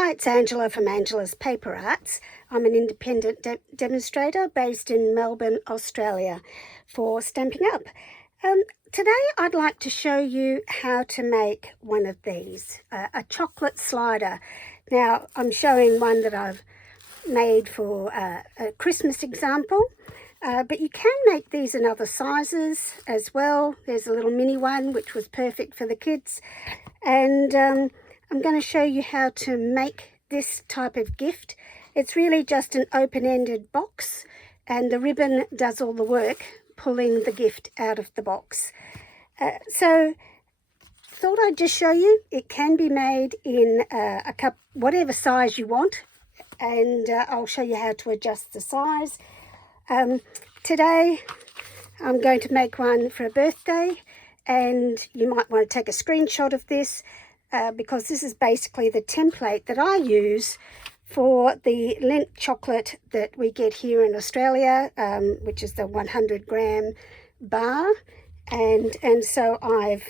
Hi, it's Angela from Angela's Paper Arts. I'm an independent demonstrator based in Melbourne, Australia for Stampin' Up. Today I'd like to show you how to make one of these, a chocolate slider. Now I'm showing one that I've made for a Christmas example, but you can make these in other sizes as well. There's a little mini one which was perfect for the kids, and I'm going to show you how to make this type of gift. It's really just an open-ended box, and the ribbon does all the work pulling the gift out of the box. So thought I'd just show you. It can be made in a cup, whatever size you want, and I'll show you how to adjust the size. Today I'm going to make one for a birthday, and you might want to take a screenshot of this because this is basically the template that I use for the Lindt chocolate that we get here in Australia, which is the 100-gram bar, and so I've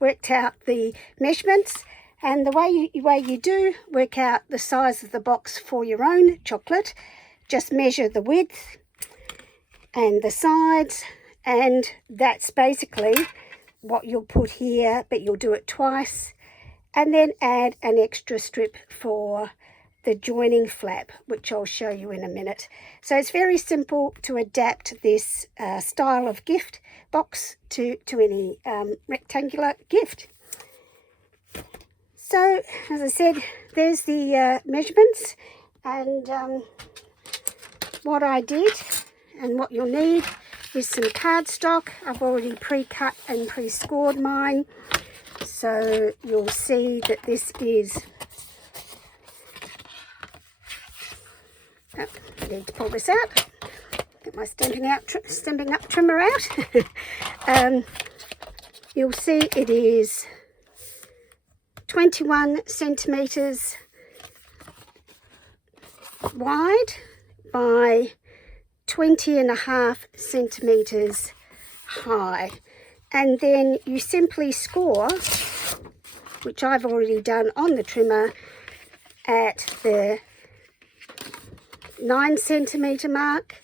worked out the measurements, and the way you do work out the size of the box for your own chocolate. Just measure the width and the sides, and that's basically what you'll put here, but you'll do it twice, and then add an extra strip for the joining flap, which I'll show you in a minute. So it's very simple to adapt this style of gift box to any rectangular gift. So as I said, there's the measurements, and what I did and what you'll need is some cardstock. I've already pre-cut and pre-scored mine, so you'll see that this is, I need to pull this out, get my Stampin' Up trimmer out. You'll see it is 21 centimetres wide by 20.5 centimetres high, and then you simply score, which I've already done on the trimmer, at the 9 centimetre mark,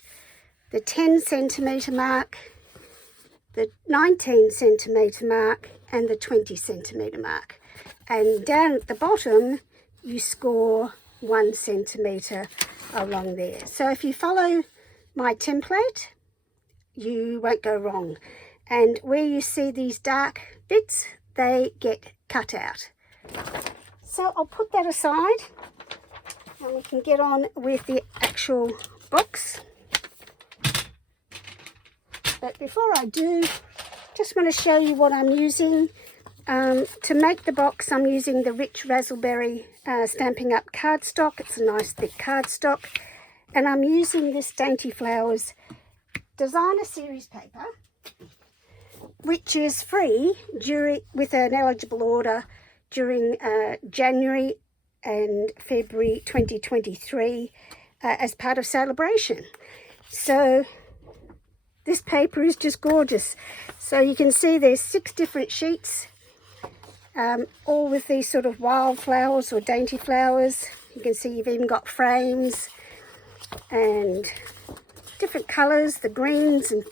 the 10 centimetre mark, the 19 centimetre mark, and the 20 centimetre mark. And down at the bottom you score 1 centimetre along there. So if you follow my template, you won't go wrong. And where you see these dark bits, they get cut out. So I'll put that aside, and we can get on with the actual box. But before I do, just want to show you what I'm using. To make the box, I'm using the rich raspberry Stampin' Up cardstock. It's a nice thick cardstock, and I'm using this Dainty Flowers designer series paper, which is free with an eligible order during January and February 2023 as part of celebration. So this paper is just gorgeous. So you can see there's 6 different sheets, all with these sort of wildflowers or dainty flowers. You can see you've even got frames and different colours, the greens and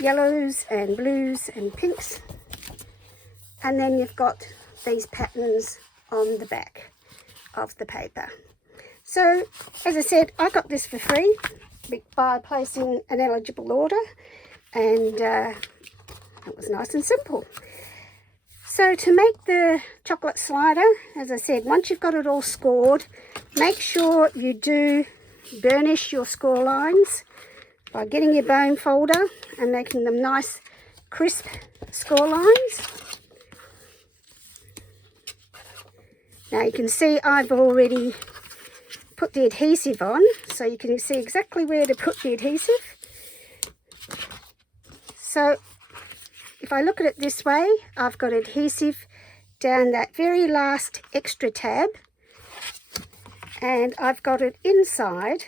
yellows and blues and pinks, and then you've got these patterns on the back of the paper. So as I said, I got this for free by placing an eligible order, and it was nice and simple. So to make the chocolate slider, as I said, once you've got it all scored, make sure you do burnish your score lines by getting your bone folder and making them nice crisp score lines. Now you can see I've already put the adhesive on, so you can see exactly where to put the adhesive. So if I look at it this way, I've got adhesive down that very last extra tab, and I've got it inside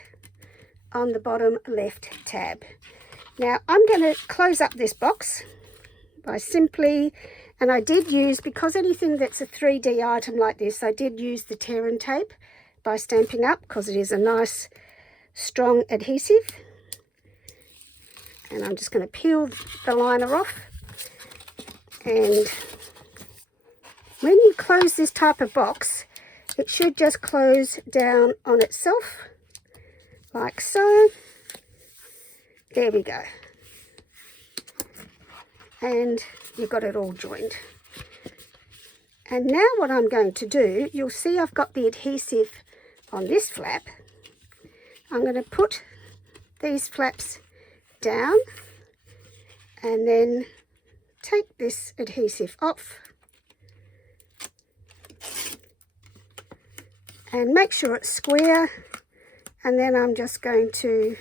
on the bottom left tab. Now I'm going to close up this box by simply And I did use, because anything that's a 3D item like this, I did use the tear and tape by Stampin' Up, because it is a nice strong adhesive. And I'm just going to peel the liner off. And when you close this type of box, it should just close down on itself, like so. There we go. And you've got it all joined. And now what I'm going to do, you'll see I've got the adhesive on this flap. I'm going to put these flaps down and then take this adhesive off and make sure it's square, and then I'm just going to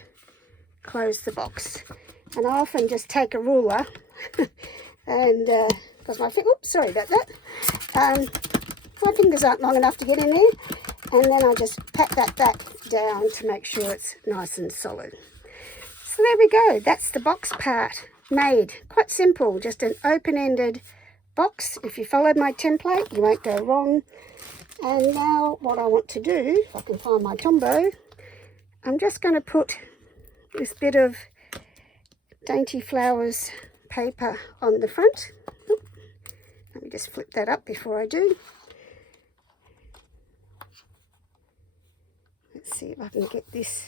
close the box. And I often just take a ruler and because my sorry about that, my fingers aren't long enough to get in there, and then I just pat that back down to make sure it's nice and solid. So there we go, that's the box part made. Quite simple, just an open-ended box. If you followed my template, you won't go wrong. And now what I want to do, if I can find my Tombow, I'm just going to put this bit of Dainty Flowers paper on the front. Oop, let me just flip that up before I do. Let's see if I can get this.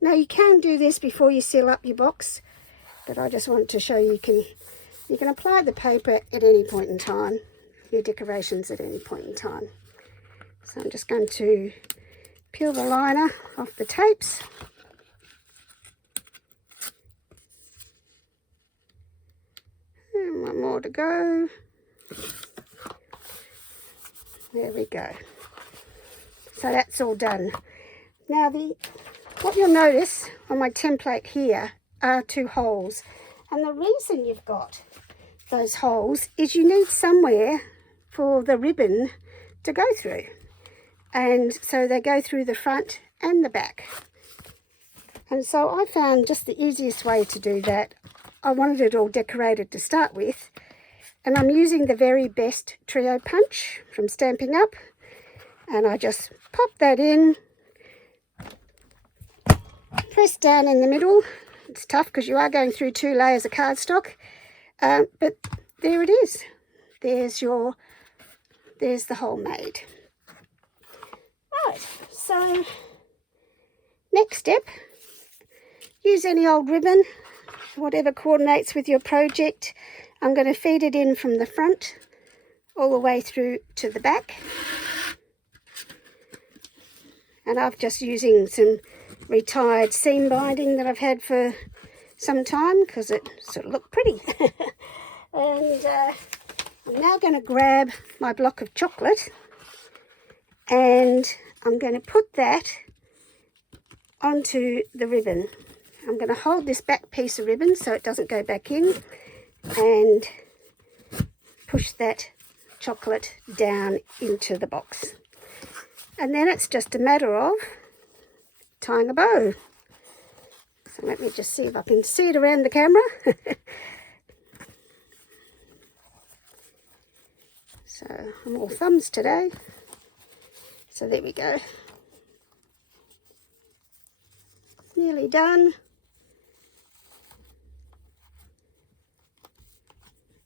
Now you can do this before you seal up your box, but I just wanted to show you you can apply the paper at any point in time, your decorations at any point in time. So I'm just going to peel the liner off the tapes. And one more to go. There we go. So that's all done. Now what you'll notice on my template here are 2 holes. And the reason you've got those holes is you need somewhere for the ribbon to go through. And so they go through the front and the back. And so I found just the easiest way to do that. I wanted it all decorated to start with. And I'm using the Very Best Trio Punch from Stampin' Up. And I just pop that in. Press down in the middle. It's tough because you are going through 2 layers of cardstock. But there it is. There's the hole made. Right, so next step, use any old ribbon, whatever coordinates with your project. I'm going to feed it in from the front all the way through to the back. And I'm just using some retired seam binding that I've had for some time because it sort of looked pretty. And I'm now going to grab my block of chocolate and I'm going to put that onto the ribbon. I'm going to hold this back piece of ribbon so it doesn't go back in and push that chocolate down into the box. And then it's just a matter of tying a bow. So let me just see if I can see it around the camera. So I'm all thumbs today. So there we go. Nearly done.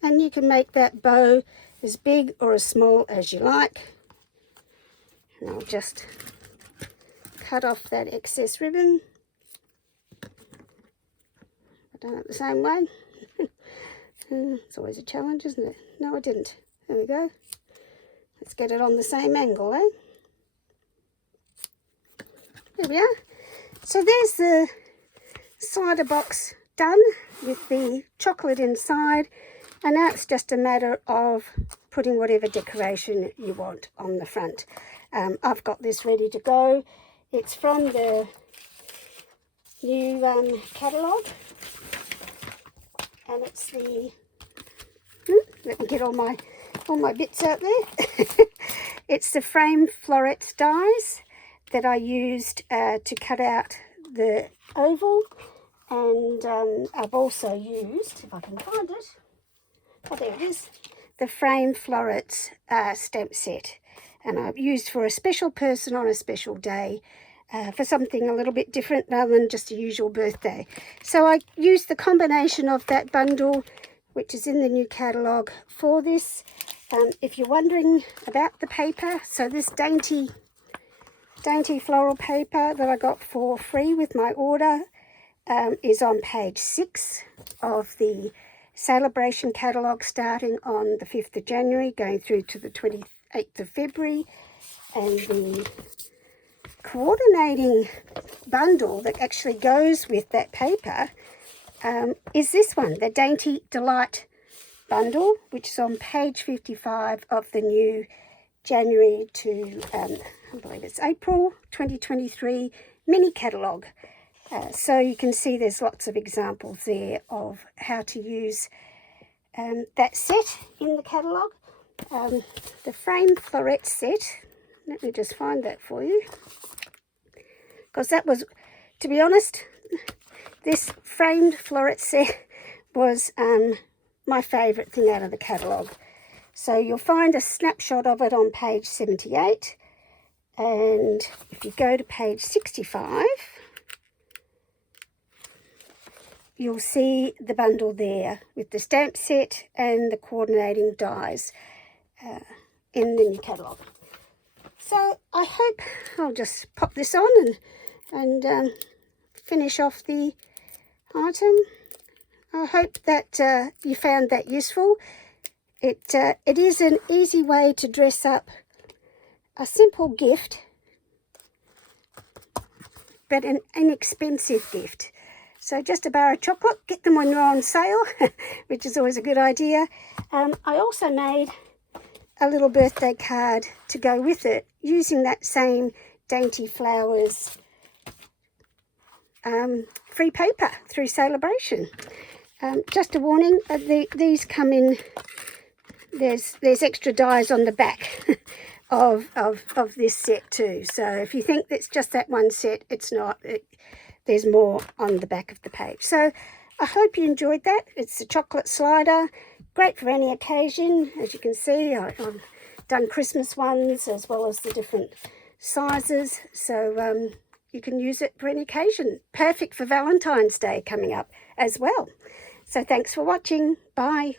And you can make that bow as big or as small as you like. And I'll just cut off that excess ribbon. I've done it the same way. It's always a challenge, isn't it? No, I didn't. There we go. Let's get it on the same angle, eh? There we are. So there's the cider box done with the chocolate inside. And now it's just a matter of putting whatever decoration you want on the front. I've got this ready to go. It's from the new catalogue. And it's the... let me get all my bits out there. It's the frame florets dies that I used to cut out the oval, and I've also used, if I can find it, oh there it is, the Frame Florets stamp set, and I've used for a special person on a special day, for something a little bit different rather than just a usual birthday. So I used the combination of that bundle, which is in the new catalogue, for this. If you're wondering about the paper, so this dainty floral paper that I got for free with my order is on page 6 of the celebration catalogue, starting on the 5th of January going through to the 28th of February. And the coordinating bundle that actually goes with that paper is this one, the Dainty Delight bundle, which is on page 55 of the new January to I believe it's April 2023 mini catalogue. So you can see there's lots of examples there of how to use that set in the catalogue. The Frame Floret set, let me just find that for you, because that was, to be honest, this framed floret set was my favourite thing out of the catalogue. So you'll find a snapshot of it on page 78, and if you go to page 65, you'll see the bundle there with the stamp set and the coordinating dies in the new catalogue. So I hope I'll just pop this on and finish off the item. I hope that you found that useful. It is an easy way to dress up a simple gift, but an inexpensive gift. So just a bar of chocolate, get them when they're on sale, which is always a good idea. I also made a little birthday card to go with it using that same Dainty Flowers free paper through Celebration. Just a warning, these come in, there's extra dies on the back of this set too. So if you think it's just that one set, it's not. There's more on the back of the page. So I hope you enjoyed that. It's a chocolate slider, great for any occasion. As you can see, I've done Christmas ones as well as the different sizes. So you can use it for any occasion. Perfect for Valentine's Day coming up as well. So thanks for watching. Bye.